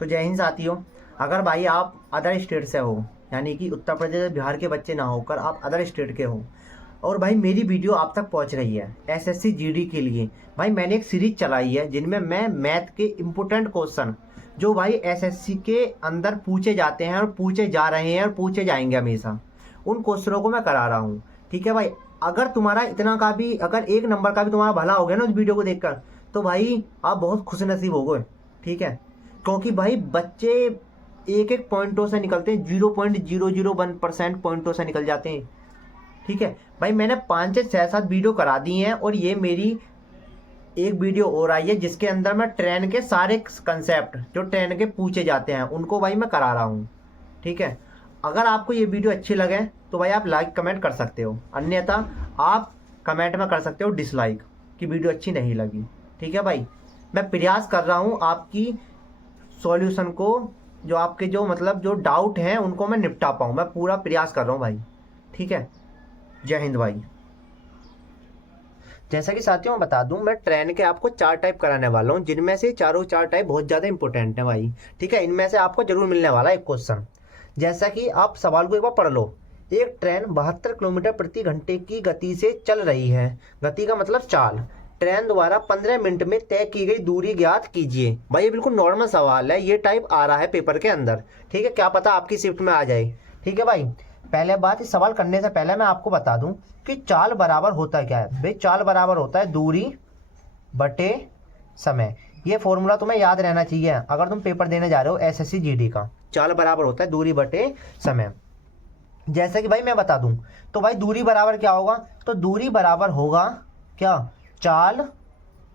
तो जय हिंद साथियों। अगर भाई आप अदर स्टेट से हो, यानी कि उत्तर प्रदेश बिहार के बच्चे ना होकर आप अदर स्टेट के हो, और भाई मेरी वीडियो आप तक पहुंच रही है एसएससी जीडी के लिए, भाई मैंने एक सीरीज चलाई है जिनमें मैं मैथ के इम्पोर्टेंट क्वेश्चन जो भाई एसएससी के अंदर पूछे जाते हैं और पूछे जा रहे हैं और पूछे जाएंगे हमेशा, उन क्वेश्चनों को मैं करा रहा हूँ। ठीक है भाई, अगर तुम्हारा इतना का भी, अगर 1 नंबर का भी तुम्हारा भला हो गया ना उस वीडियो को देखकर, तो भाई आप बहुत खुश नसीब हो गए। ठीक है, क्योंकि भाई बच्चे एक एक पॉइंटों से निकलते हैं, 0.001% पॉइंटों से निकल जाते हैं। ठीक है भाई, मैंने 5 से 6-7 वीडियो करा दी हैं और ये मेरी एक वीडियो और आई है जिसके अंदर मैं ट्रेन के सारे कंसेप्ट जो ट्रेन के पूछे जाते हैं उनको भाई मैं करा रहा हूँ। ठीक है, अगर आपको ये वीडियो अच्छी लगे तो भाई आप लाइक कमेंट कर सकते हो, अन्यथा आप कमेंट में कर सकते हो डिसलाइक कि वीडियो अच्छी नहीं लगी। ठीक है भाई, मैं प्रयास कर रहा हूँ आपकी सॉल्यूशन को, जो आपके जो मतलब जो डाउट हैं उनको मैं निपटा पाऊँ, मैं पूरा प्रयास कर रहा हूँ भाई। ठीक है, जय हिंद भाई। जैसा कि साथियों मैं बता दूं, मैं ट्रेन के आपको 4 टाइप कराने वाला हूं, जिनमें से चारों 4 टाइप बहुत ज़्यादा इंपॉर्टेंट है भाई। ठीक है, इनमें से आपको जरूर मिलने वाला है एक क्वेश्चन। जैसा कि आप सवाल को एक बार पढ़ लो। एक ट्रेन 72 किलोमीटर प्रति घंटे की गति से चल रही है। गति का मतलब चाल। ट्रेन द्वारा 15 मिनट में तय की गई दूरी ज्ञात कीजिए। भाई ये बिल्कुल नॉर्मल सवाल है, ये टाइप आ रहा है पेपर के अंदर। ठीक है, क्या पता आपकी शिफ्ट में आ जाए। ठीक है भाई, पहले बात, इस सवाल करने से पहले मैं आपको बता दूं कि चाल बराबर होता क्या है। भाई चाल बराबर होता है दूरी बटे समय। ये फॉर्मूला तुम्हें याद रहना चाहिए अगर तुम पेपर देने जा रहे हो एसएससी जीडी का। चाल बराबर होता है दूरी बटे समय। जैसे कि भाई मैं बता दूं, तो भाई दूरी बराबर क्या होगा, तो दूरी बराबर होगा क्या, चाल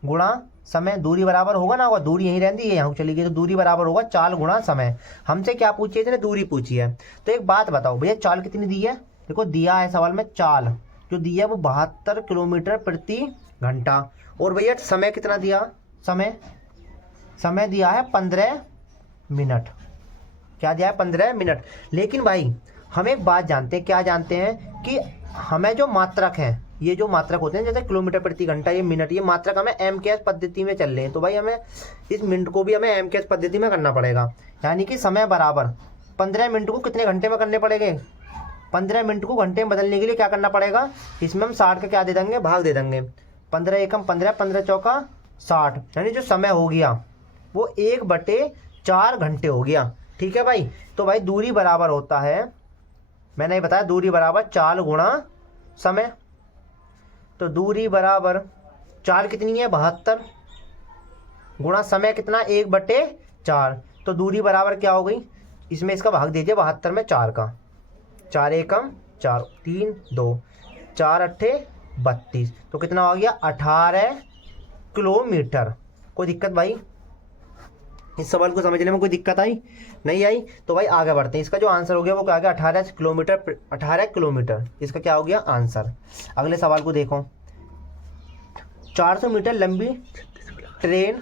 गुणा समय। दूरी बराबर होगा ना, होगा, दूरी यहीं रहती है, यहाँ चली गई, तो दूरी बराबर होगा चाल गुणा समय। हमसे क्या पूछी है, इसने दूरी पूछी है। तो एक बात बताओ भैया, चाल कितनी दी है। देखो दिया है सवाल में, चाल जो दिया है वो 72 किलोमीटर प्रति घंटा। और भैया समय कितना दिया, समय दिया है 15 मिनट। क्या दिया है, 15 मिनट। लेकिन भाई हम एक बात जानते हैं, क्या जानते हैं कि हमें जो मात्रक है, ये जो मात्रक होते हैं जैसे किलोमीटर प्रति घंटा, ये मिनट, ये मात्रक हमें एमकेएस पद्धति में चल रहे हैं। तो भाई हमें इस मिनट को भी हमें एमकेएस पद्धति में करना पड़ेगा। यानी कि समय बराबर 15 मिनट को कितने घंटे में करने पड़ेंगे, 15 मिनट को घंटे में बदलने के लिए क्या करना पड़ेगा, इसमें हम 60 का क्या दे देंगे, भाग दे देंगे। 15 एकम 15, 15 चौका 60, यानी जो समय हो गया वो 1/4 घंटे हो गया। ठीक है भाई, तो भाई दूरी बराबर होता है, मैंने बताया दूरी बराबर चाल गुणा समय। तो दूरी बराबर चाल कितनी है, 72, गुणा समय कितना, 1/4। तो दूरी बराबर क्या हो गई, इसमें इसका भाग दीजिए 72 में 4 का, 4 एकम 4, 3 2, 4 अट्ठे 32, तो कितना हो गया 18 किलोमीटर। कोई दिक्कत भाई, इस सवाल को समझने में कोई दिक्कत आई, नहीं आई? तो भाई आगे बढ़ते हैं। इसका जो आंसर हो गया वो क्या आ गया, 18 किलोमीटर, 18 किलोमीटर इसका क्या हो गया आंसर। अगले सवाल को देखो। 400 मीटर लंबी ट्रेन,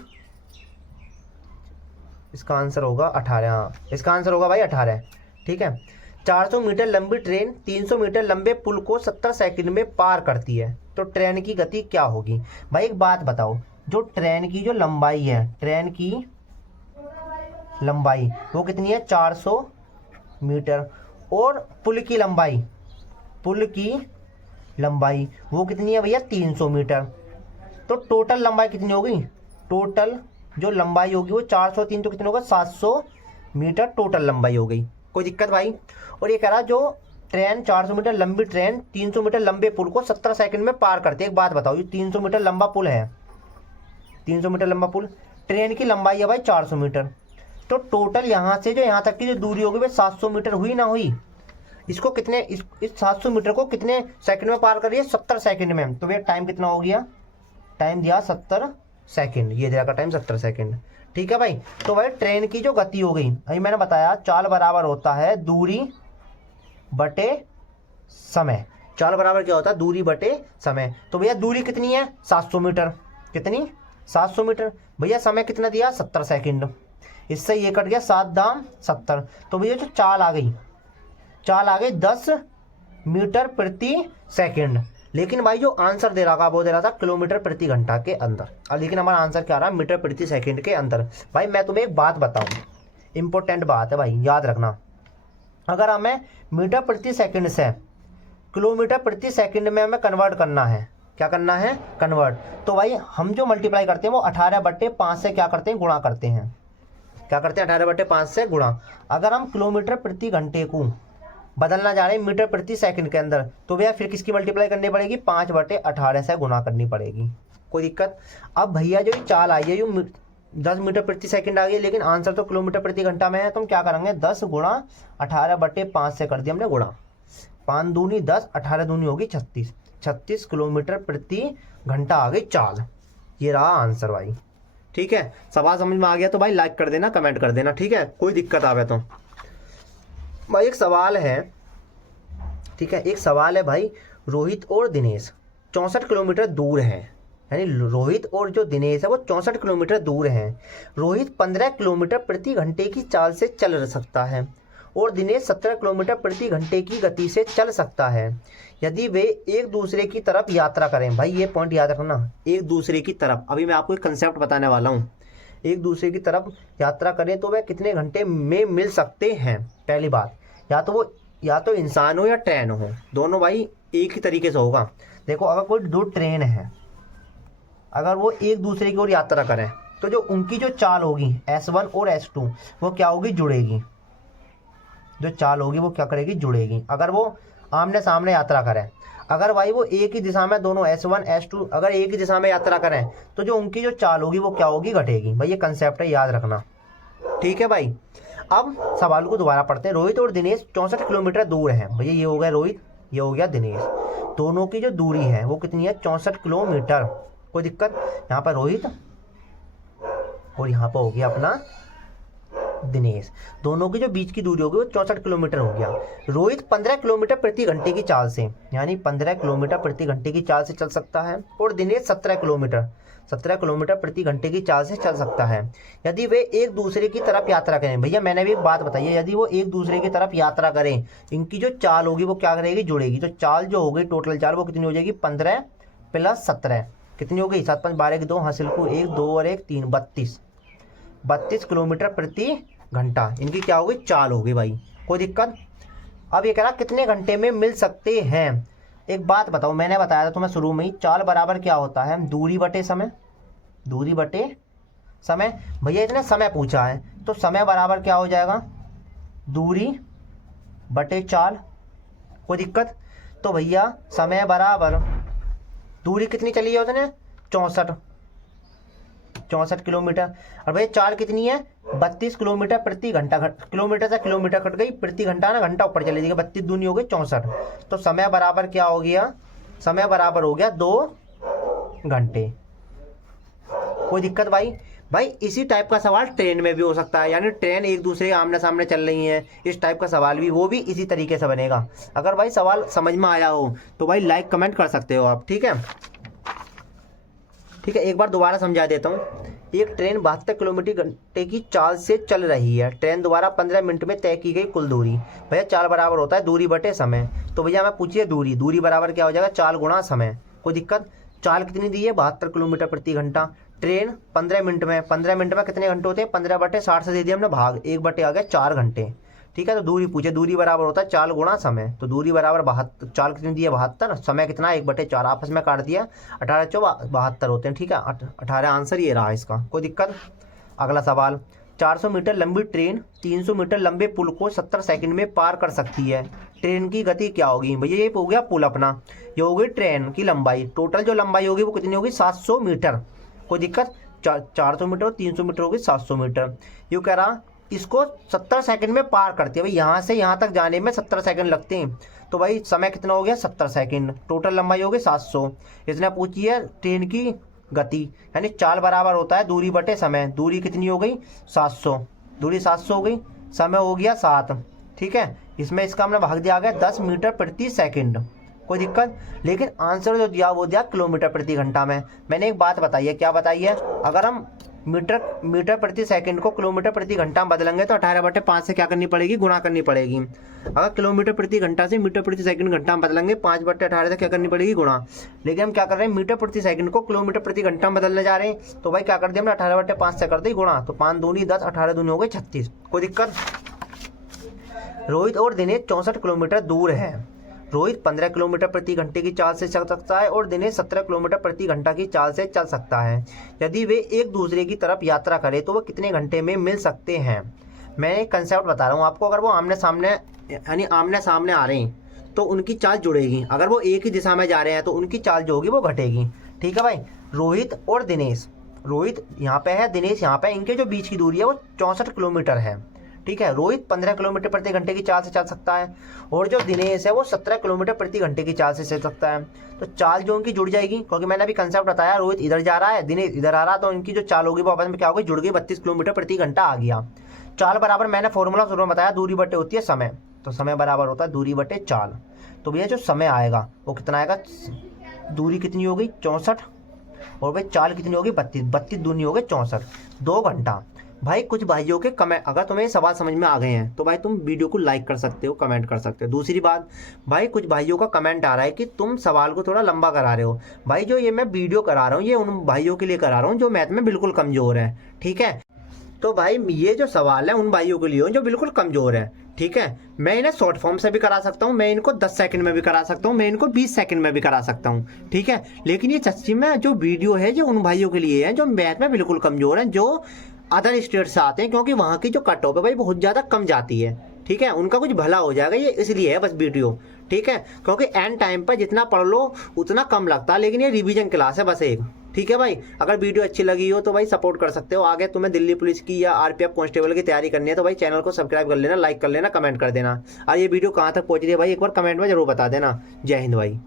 इसका आंसर होगा 18, हाँ इसका आंसर होगा भाई 18। ठीक है, 400 मीटर लंबी ट्रेन 300 मीटर लंबे पुल को 70 सेकंड में पार करती है, तो ट्रेन की गति क्या होगी। भाई एक बात बताओ, जो ट्रेन की जो लंबाई है, ट्रेन की लंबाई वो कितनी है, 400 मीटर, और पुल की लंबाई वो कितनी है भैया, 300 मीटर। तो टोटल लंबाई कितनी होगी, टोटल जो लंबाई होगी वो 403, तो कितनी होगा 700 मीटर टोटल लंबाई हो गई। कोई दिक्कत भाई। और ये कह रहा जो ट्रेन 400 मीटर लंबी ट्रेन 300 मीटर लंबे पुल को 70 सेकंड में पार करती है। एक बात बताओ, ये 300 मीटर लंबा पुल है, 300 मीटर लंबा पुल, ट्रेन की लंबाई है भाई 400 मीटर, तो टोटल यहाँ से जो यहाँ तक की जो दूरी होगी वो 700 मीटर हुई ना हुई। इसको कितने, इस 700 मीटर को कितने सेकंड में पार कर रही है, 70 सेकंड में। तो भैया टाइम कितना हो गया, टाइम दिया 70 सेकंड, ये दिया का टाइम 70 सेकंड। ठीक है भाई, तो भाई ट्रेन की जो गति हो गई, अभी मैंने बताया चाल बराबर होता है दूरी बटे समय। चाल बराबर क्या होता है, दूरी बटे समय। तो भैया दूरी कितनी है, 700 मीटर, कितनी 700 मीटर। भैया समय कितना दिया, 70 सेकंड, इससे ये कट गया 7 दाम 70। तो भैया जो चाल आ गई 10 मीटर प्रति सेकंड। लेकिन भाई जो आंसर दे रहा था वो दे रहा था किलोमीटर प्रति घंटा के अंदर, और लेकिन हमारा आंसर क्या आ रहा है, मीटर प्रति सेकंड के अंदर। भाई मैं तुम्हें एक बात बताऊं, इम्पोर्टेंट बात है भाई, याद रखना। अगर हमें मीटर प्रति सेकंड से किलोमीटर प्रति सेकंड में हमें कन्वर्ट करना है, क्या करना है, कन्वर्ट, तो भाई हम जो मल्टीप्लाई करते हैं वो 18/5 से क्या करते हैं, गुणा करते हैं। क्या करते हैं, 18/5 से गुणा। अगर हम किलोमीटर प्रति घंटे को बदलना जा रहे हैं मीटर प्रति सेकंड के अंदर, तो भैया फिर किसकी मल्टीप्लाई करनी पड़ेगी, 5/18 से गुणा करनी पड़ेगी। कोई दिक्कत। अब भैया जो चाल आई है, जो 10 मीटर प्रति सेकंड आ गई, लेकिन आंसर तो किलोमीटर प्रति घंटा में है, तो हम क्या करेंगे, 10 गुणा 18/5 से कर दिया हमने गुणा। 5 दूनी 10, 18 दूनी होगी 36, 36 किलोमीटर प्रति घंटा आ गई चाल। ये रहा आंसर भाई। ठीक है, सवाल समझ में आ गया तो भाई लाइक कर देना, कमेंट कर देना। ठीक है, कोई दिक्कत आवे तो भाई एक सवाल है, ठीक है, एक सवाल है भाई, रोहित और दिनेश 64 किलोमीटर दूर हैं, यानी रोहित और जो दिनेश है वो 64 किलोमीटर दूर हैं। रोहित 15 किलोमीटर प्रति घंटे की चाल से चल सकता है और दिनेश 17 किलोमीटर प्रति घंटे की गति से चल सकता है। यदि वे एक दूसरे की तरफ यात्रा करें, भाई ये पॉइंट याद रखना, एक दूसरे की तरफ, अभी मैं आपको एक कंसेप्ट बताने वाला हूँ, एक दूसरे की तरफ यात्रा करें तो वह कितने घंटे में मिल सकते हैं। पहली बात, या तो इंसान हो या ट्रेन हो, दोनों भाई एक ही तरीके से होगा। देखो, अगर कोई दो ट्रेन है, अगर वो एक दूसरे की ओर यात्रा करें तो जो उनकी जो चाल होगी S1 और S2 वो क्या होगी, जुड़ेगी। जो चाल होगी वो क्या करेगी, जुड़ेगी। अगर वो आमने सामने यात्रा करें, अगर भाई वो एक ही दिशा में दोनों S1 S2 अगर एक ही दिशा में यात्रा करें तो जो उनकी जो चाल होगी वो क्या होगी, घटेगी। भाई ये कंसेप्ट है, याद रखना। ठीक है भाई, अब सवाल को दोबारा पढ़ते हैं। रोहित और दिनेश 64 किलोमीटर दूर हैं। भैया ये हो गया रोहित, ये हो गया दिनेश, दोनों की जो दूरी है वो कितनी है, 64 किलोमीटर। कोई दिक्कत, यहाँ पर रोहित और यहाँ पर हो गया अपना दिनेश, दोनों की जो बीच की दूरी होगी वो 64 किलोमीटर हो गया। रोहित 15 किलोमीटर प्रति घंटे की चाल से, यानी 15 किलोमीटर प्रति घंटे की चाल से चल सकता है और दिनेश 17 किलोमीटर प्रति घंटे की चाल से चल सकता है। यदि वे एक दूसरे की तरफ यात्रा करें, भैया मैंने भी एक बात बताई है, यदि वो एक दूसरे की तरफ यात्रा करें, इनकी जो चाल होगी वो क्या करेगी, जुड़ेगी। तो चाल जो होगी, टोटल चाल वो कितनी हो जाएगी, 15 + 17 कितनी हो गई, 7 5 12 की 2 हासिल को 1 2 और 1 3 32 किलोमीटर प्रति घंटा इनकी क्या होगी, चाल होगी भाई। कोई दिक्कत। अब ये कह रहा कितने घंटे में मिल सकते हैं। एक बात बताओ, मैंने बताया था तुम्हें शुरू में ही, चाल बराबर क्या होता है, दूरी बटे समय। दूरी बटे समय, भैया इतने समय पूछा है तो समय बराबर क्या हो जाएगा, दूरी बटे चाल। कोई दिक्कत। तो भैया समय बराबर दूरी कितनी चली है उसने, 64 किलोमीटर, और भाई चाल कितनी है, 32 किलोमीटर प्रति घंटा। किलोमीटर से किलोमीटर कट गई, प्रति घंटा ना घंटा ऊपर चली जाएगी, 32 दूनी हो गई 64। तो समय बराबर क्या हो गया, समय बराबर हो गया 2 घंटे। कोई दिक्कत भाई। भाई इसी टाइप का सवाल ट्रेन में भी हो सकता है, यानी ट्रेन एक दूसरे आमने सामने चल रही है, इस टाइप का सवाल भी, वो भी इसी तरीके से बनेगा। अगर भाई सवाल समझ में आया हो तो भाई लाइक कमेंट कर सकते हो आप। ठीक है, ठीक है, एक बार दोबारा समझा देता हूँ। एक ट्रेन 72 किलोमीटर घंटे की चाल से चल रही है। ट्रेन द्वारा 15 मिनट में तय की गई कुल दूरी। भैया चाल बराबर होता है दूरी बटे समय। तो भैया मैं पूछिए दूरी बराबर क्या हो जाएगा, चाल गुणा समय। कोई दिक्कत। चाल कितनी दी है, 72 किलोमीटर प्रति घंटा। ट्रेन 15 मिनट में, 15 मिनट में कितने घंटे होते हैं, 15/60 से दे दिया हमने भाग, 1 बटे आ गया 4 घंटे। ठीक है, तो दूरी पूछे, दूरी बराबर होता है चाल गुणा समय। तो दूरी बराबर 72, चाल कितनी दी है 72, समय कितना 1/4, आपस में काट दिया, 18 × 72 होते हैं। ठीक है, 18 आंसर ये रहा इसका। कोई दिक्कत। अगला सवाल, 400 मीटर लंबी ट्रेन 300 मीटर लंबे पुल को 70 सेकंड में पार कर सकती है। ट्रेन की गति क्या होगी, भैया ये हो गया पुल अपना, ये हो गई ट्रेन की लंबाई। टोटल जो लंबाई होगी वो कितनी होगी, 700 मीटर। कोई दिक्कत। 400 मीटर और 300 मीटर होगी 700 मीटर। यूँ कह रहा इसको 70 सेकंड में पार करती है। भाई यहाँ से यहाँ तक जाने में 70 सेकंड लगते हैं, तो भाई समय कितना हो गया, 70 सेकंड। टोटल लंबाई हो गई 700। इसने पूछी है ट्रेन की गति, यानी चाल बराबर होता है दूरी बटे समय। दूरी कितनी हो गई, 700, दूरी 700 हो गई, समय हो गया 7। ठीक है, इसमें इसका हमने भाग दिया गया 10 मीटर प्रति सेकंड। कोई दिक्कत। लेकिन आंसर जो दिया वो दिया किलोमीटर प्रति घंटा में। मैंने एक बात बताई है, क्या बताई है, अगर हम मीटर प्रति सेकंड को किलोमीटर प्रति घंटा में बदलेंगे तो 18/5 से क्या करनी पड़ेगी, गुणा करनी पड़ेगी। अगर किलोमीटर प्रति घंटा से मीटर प्रति सेकंड घंटा में बदलेंगे 5/18 से क्या करनी पड़ेगी, गुणा। लेकिन हम क्या कर रहे हैं, मीटर प्रति सेकंड को किलोमीटर प्रति घंटा में बदलने जा रहे हैं, तो भाई क्या कर दिया हमने 18/5 से कर दी गुणा। तो 5 दूनी 10, 18 दूनी हो गई 36। कोई दिक्कत। रोहित और दिनेश 64 किलोमीटर दूर है। रोहित 15 किलोमीटर प्रति घंटे की चाल से चल सकता है और दिनेश 17 किलोमीटर प्रति घंटा की चाल से चल सकता है। यदि वे एक दूसरे की तरफ यात्रा करें तो वह कितने घंटे में मिल सकते हैं। मैं एक कंसेप्ट बता रहा हूँ आपको। अगर वो आमने सामने यानी आमने सामने आ रहे हैं तो उनकी चाल जुड़ेगी। अगर वो एक ही दिशा में जा रहे हैं तो उनकी चाल जो होगी वो घटेगी। ठीक है भाई। रोहित और दिनेश, रोहित यहाँ पे है, दिनेश यहाँ पे, इनके जो बीच की दूरी है वो 64 किलोमीटर है। ठीक है। रोहित 15 किलोमीटर प्रति घंटे की चाल से चल सकता है और जो दिनेश है वो 17 किलोमीटर प्रति घंटे की चाल से चल सकता है। तो चाल जो उनकी जुड़ जाएगी, क्योंकि मैंने अभी कंसेप्ट बताया, रोहित इधर जा रहा है, दिनेश इधर आ रहा है, तो उनकी जो चाल होगी वो आपस में क्या होगी, जुड़ गई, 32 किलोमीटर प्रति घंटा आ गया। चाल बराबर, मैंने फॉर्मूला शुरू में बताया, दूरी बटे होती है समय। तो समय बराबर होता है दूरी बटे चाल। तो भैया जो समय आएगा वो कितना आएगा, दूरी कितनी होगी 64 और भाई चाल कितनी होगी 32, 32 दूनी हो गई 64, 2 घंटा। भाई कुछ भाइयों के कमेंट, अगर तुम्हें सवाल समझ में आ गए हैं तो भाई तुम वीडियो को लाइक कर सकते हो, कमेंट कर सकते हो। दूसरी बात भाई, कुछ भाइयों का कमेंट आ रहा है कि तुम सवाल को थोड़ा लंबा करा रहे हो। भाई जो ये मैं वीडियो करा रहा हूँ ये उन भाइयों के लिए करा रहा हूँ जो मैथ में बिल्कुल कमज़ोर है। ठीक है। तो भाई ये जो सवाल है उन भाइयों के लिए हो जो बिल्कुल कमज़ोर है। ठीक है। मैं इन्हें शॉर्ट फॉर्म से भी करा सकता हूँ, मैं इनको 10 सेकंड में भी करा सकता हूँ, मैं इनको 20 सेकंड में भी करा सकता हूँ। ठीक है। लेकिन ये सच्ची में जो वीडियो है जो उन भाइयों के लिए है जो मैथ में बिल्कुल कमज़ोर हैं, जो अदर स्टेट से आते हैं, क्योंकि वहाँ की जो कट ऑफ है भाई बहुत ज़्यादा कम जाती है। ठीक है। उनका कुछ भला हो जाएगा, ये इसलिए है बस वीडियो। ठीक है। क्योंकि एंड टाइम पर जितना पढ़ लो उतना कम लगता है, लेकिन ये रिवीजन क्लास है बस एक। ठीक है भाई। अगर वीडियो अच्छी लगी हो तो भाई सपोर्ट कर सकते हो। आगे तुम्हें दिल्ली पुलिस की या आरपीएफ कांस्टेबल की तैयारी करनी है तो भाई चैनल को सब्सक्राइब कर लेना, लाइक कर लेना, कमेंट कर देना। और ये वीडियो कहाँ तक पहुँच रही है भाई एक बार कमेंट में जरूर बता देना। जय हिंद भाई।